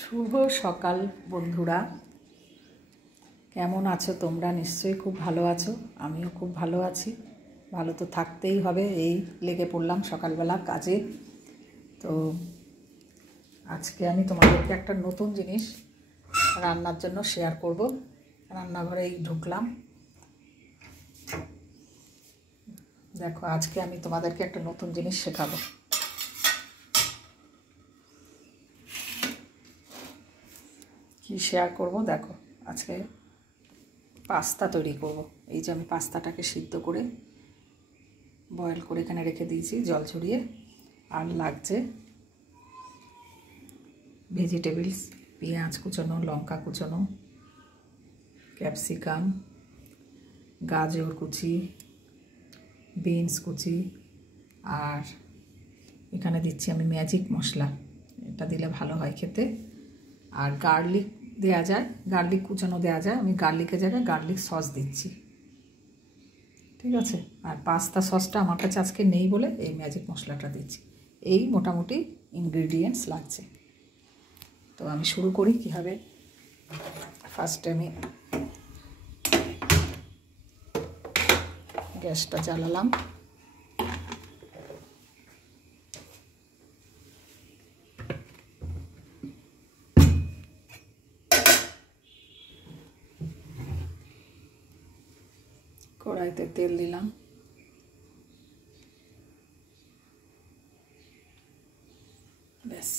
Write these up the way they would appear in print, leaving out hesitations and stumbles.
শুভ সকাল বন্ধুরা, কেমন আছো তোমরা? নিশ্চয়ই খুব ভালো আছো, আমিও খুব ভালো আছি। ভালো তো থাকতেই হবে, এই লেগে পড়লাম সকালবেলা কাজে। তো আজকে আমি তোমাদেরকে একটা নতুন জিনিস রান্নার জন্য শেয়ার করব। রান্নাঘরেই ঢুকলাম, দেখো আজকে আমি তোমাদেরকে একটা নতুন জিনিস শেখাবো। কি শেয়ার করব দেখো, আজকে পাস্তা তৈরি করব। এই যে আমি পাস্তাটাকে সিদ্ধ করে বয়েল করে এখানে রেখে দিয়েছি জল ছড়িয়ে। আর লাগছে ভেজিটেবলস, পেঁয়াজ কুচোনো, লঙ্কা কুচোনো, ক্যাপসিকাম, গাজর কুচি, বিনস কুচি, আর এখানে দিচ্ছি আমি ম্যাজিক মশলা, এটা দিলে ভালো হয় খেতে। আর গার্লিক দেয়া যায়, গার্লিক কুচানো দেওয়া যায়, আমি গার্লিকের জায়গায় গার্লিক সস দিচ্ছি, ঠিক আছে। আর পাস্তা সসটা আমার কাছে আজকে নেই বলে এই ম্যাজিক মশলাটা দিচ্ছি। এই মোটামুটি ইনগ্রিডিয়েন্টস লাগছে। তো আমি শুরু করি কীভাবে। ফার্স্টে আমি গ্যাসটা জ্বালালাম, কড়াইতে তেল দিলাম, ব্যাস।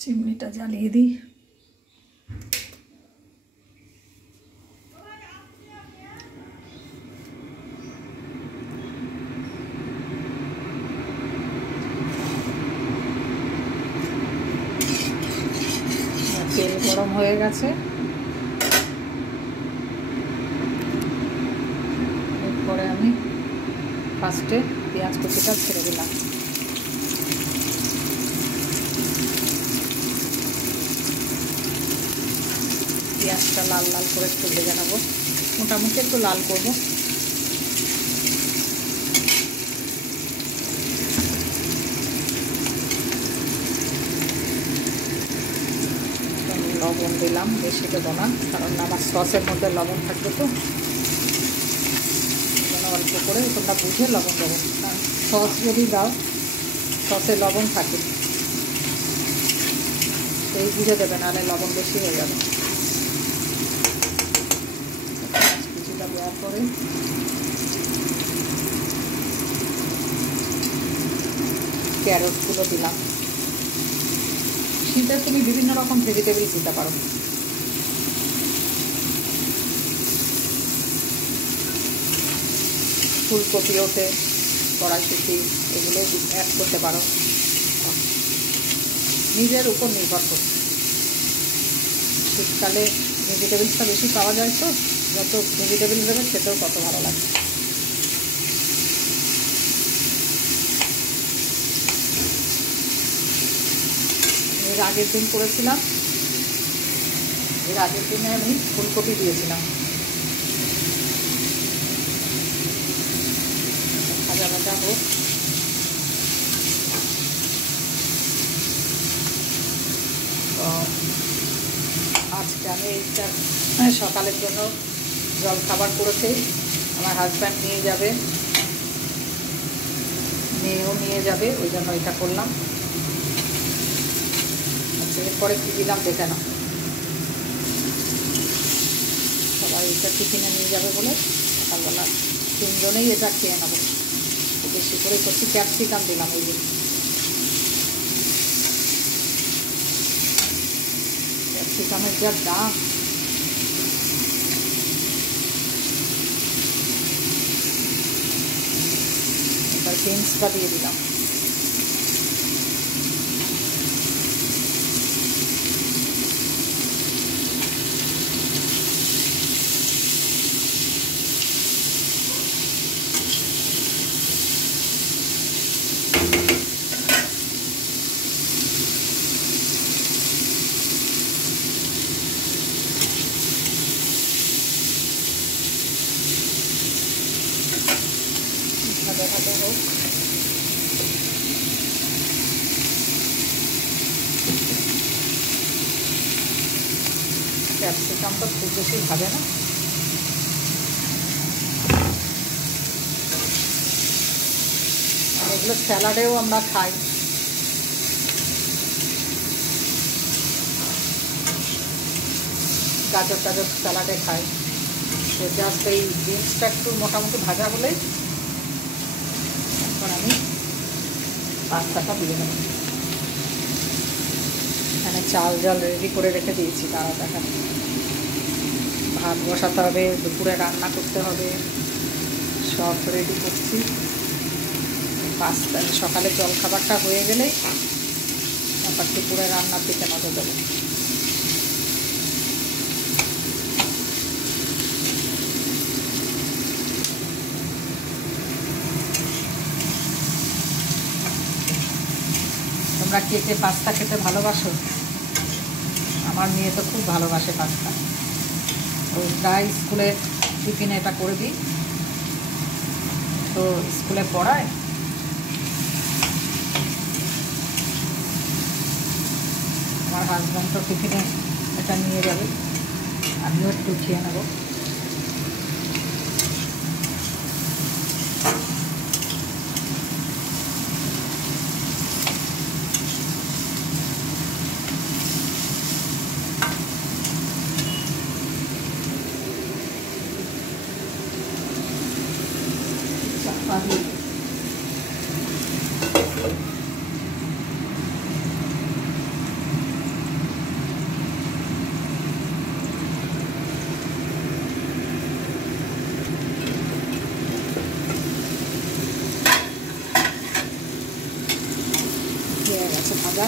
চিমনিটা জ্বালিয়ে দিই। তেল গরম হয়ে গেছে, এরপরে আমি ফার্স্টে পেঁয়াজ কুচিটা ছেড়ে দিলাম। পেঁয়াজটা লাল লাল করে একটু ভেজে নেব, মোটামুটি একটু লাল করব। লবণ দিলাম, বেশি দেবো না, কারণ আমার সসের মধ্যে লবণ থাকবে, তো অল্প করে তোমরা বুঝে লবণ দেবো। সস যদি দাও, সসে লবণ থাকে, এই বুঝে দেবে, নাহলে লবণ বেশি হয়ে যাবে। কিছুটা দেওয়ার পরে ক্যারটগুলো দিলাম। শীতে তুমি বিভিন্ন রকম ভেজিটেবলস দিতে পারো। ফুলকপি ওঠে, কড়াইশুঁটি, এগুলো অ্যাড করতে পারো, নিজের উপর নির্ভর করছে। শীতকালে ভেজিটেবলসটা বেশি পাওয়া যায়, তো যত ভেজিটেবল দেবে খেতেও কত ভালো লাগে। এর আগের দিন করেছিলাম, এর আগের দিনে আমি ফুলকপি দিয়েছিলাম। ভাজা ভাজা হোক, তো আজকে আমি এইটা সকালের জন্য জল খাবার করেছি। আমার হাজব্যান্ড নিয়ে যাবে, মেয়েও নিয়ে যাবে, ওই জন্য এটা করলাম। আচ্ছা, এরপরে কী দিলাম দেখে নাও। সবাই এটা টিফিনে নিয়ে যাবে বলে সকালবেলা তিনজনেই এটা খেয়ে নেবো। বেশি করে করছি, ক্যাপসিকাম দিলাম, ওই দিন ক্যাপসিকামের যা দাম। এবার বিনসটা দিয়ে দিলাম। ভাজা ভাজা হোক। ক্যাপসিকামটা খুব বেশি ভাবে না, আর এগুলো স্যালাডেও আমরা খাই। গাজর টাজর স্যালাডে খাই। তো জাস্ট এই বিনসটা একটু মোটামুটি ভাজা হলেই এখন আমি পাস্তাটা দিয়ে দেবো। এখানে চাল জল রেডি করে রেখে দিয়েছি, তারা দেখা ভাত বসাতে হবে, দুপুরে রান্না করতে হবে, সব রেডি করছি। পাস্তা সকালে জলখাবারটা হয়ে গেলেই তারপর দুপুরে রান্নার দিকে নজর দেবো। তোমরা কে কে পাস্তা খেতে ভালোবাসো? আমার মেয়ে তো খুব ভালোবাসে পাস্তা। ওই প্রায় স্কুলে টিফিনে এটা করে দিই, তো স্কুলে পড়ায়। আমার হাজব্যান্ড তো টিফিনে এটা নিয়ে যাবে, আমিও একটু খেয়ে নেবো। ভাজা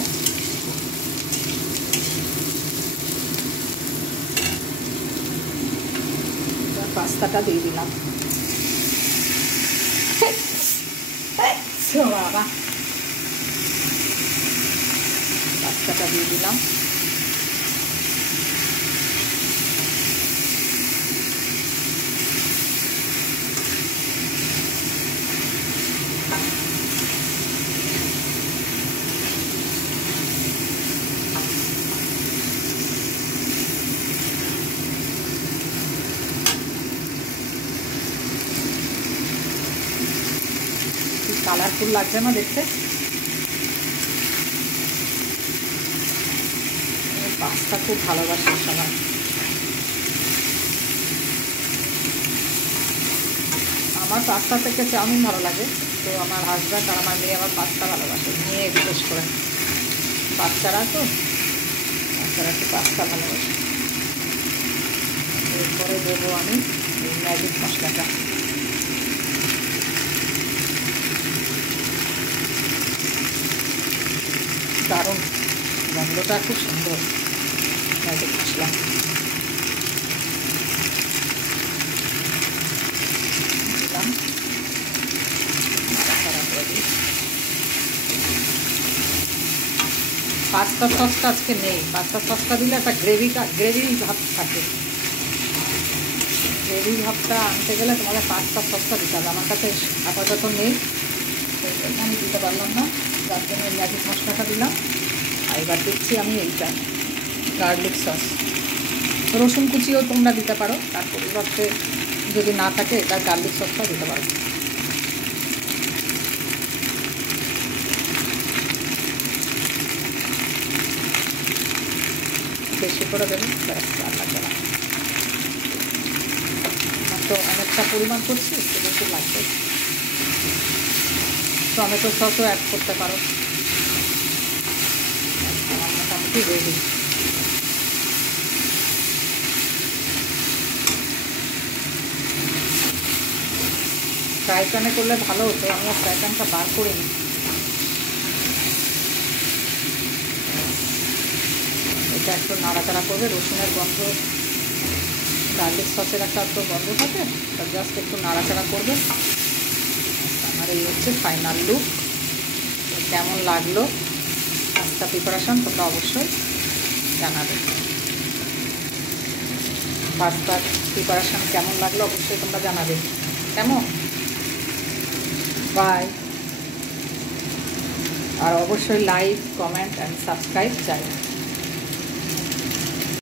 পাস্তাটা দিয়ে দিলাম। বাবা, পাস্তাটা দিয়ে দিলাম। কালারফুল লাগছে না দেখতে? পাস্তা খুব ভালোবাসে সবাই। আমার পাস্তা থেকে চাউমিন ভালো লাগে, তো আমার হাজব্যান্ড আর আমার মেয়ে আবার পাস্তা ভালোবাসে। মেয়ে বিশেষ করে, বাচ্চারা তো বাচ্চারা একটু পাস্তা ভালোবাসে। এরপরে দেবো আমি ম্যাজিক মশলাটা। দারুণ গন্ধটা, খুব সুন্দর ম্যাজিক মশলা। দিলাম পাস্তা সসটা আজকে নেই। পাস্তা সসটা দিলে একটা গ্রেভি ভাব থাকে। গ্রেভি ভাবটা আনতে গেলে তোমাদের পাস্তা সসটা দিতে হবে। আমার কাছে আপাতত নেই, সেই জন্য আমি দিতে পারলাম না, যার জন্য ম্যাজিক মশলাটা দিলাম। আর এবার দিচ্ছি আমি এইটা গার্লিক সস। রসুন কুচিও তোমরা দিতে পারো, তার পরিবর্তে যদি না থাকে এটা গার্লিক সসটাও দিতে পারো। বেশি করে দেবেন, ব্যাস আর লাগবে না। তো অনেকটা পরিমাণ করছি, একটু বেশি লাগবে। টমেটো সসও অ্যাড করতে পারো। মোটামুটি রেডি। ফ্রাই প্যানে করলে ভালো হতো, আমি ফ্রাই প্যানটা বার করে নিই। এটা একটু নাড়াচাড়া করবে। রসুনের গন্ধ, গার্লিক সসের একটা তো গন্ধ থাকে, তা জাস্ট একটু নাড়াচাড়া করবে। আমার এই হচ্ছে ফাইনাল লুক। কেমন লাগলো পাস্তা প্রিপারেশন তোমরা অবশ্যই জানাবে। পাস্তার প্রিপারেশন কেমন লাগলো অবশ্যই তোমরা জানাবে। কেমন বাই। আর অবশ্যই লাইক, কমেন্ট অ্যান্ড সাবস্ক্রাইব চাই।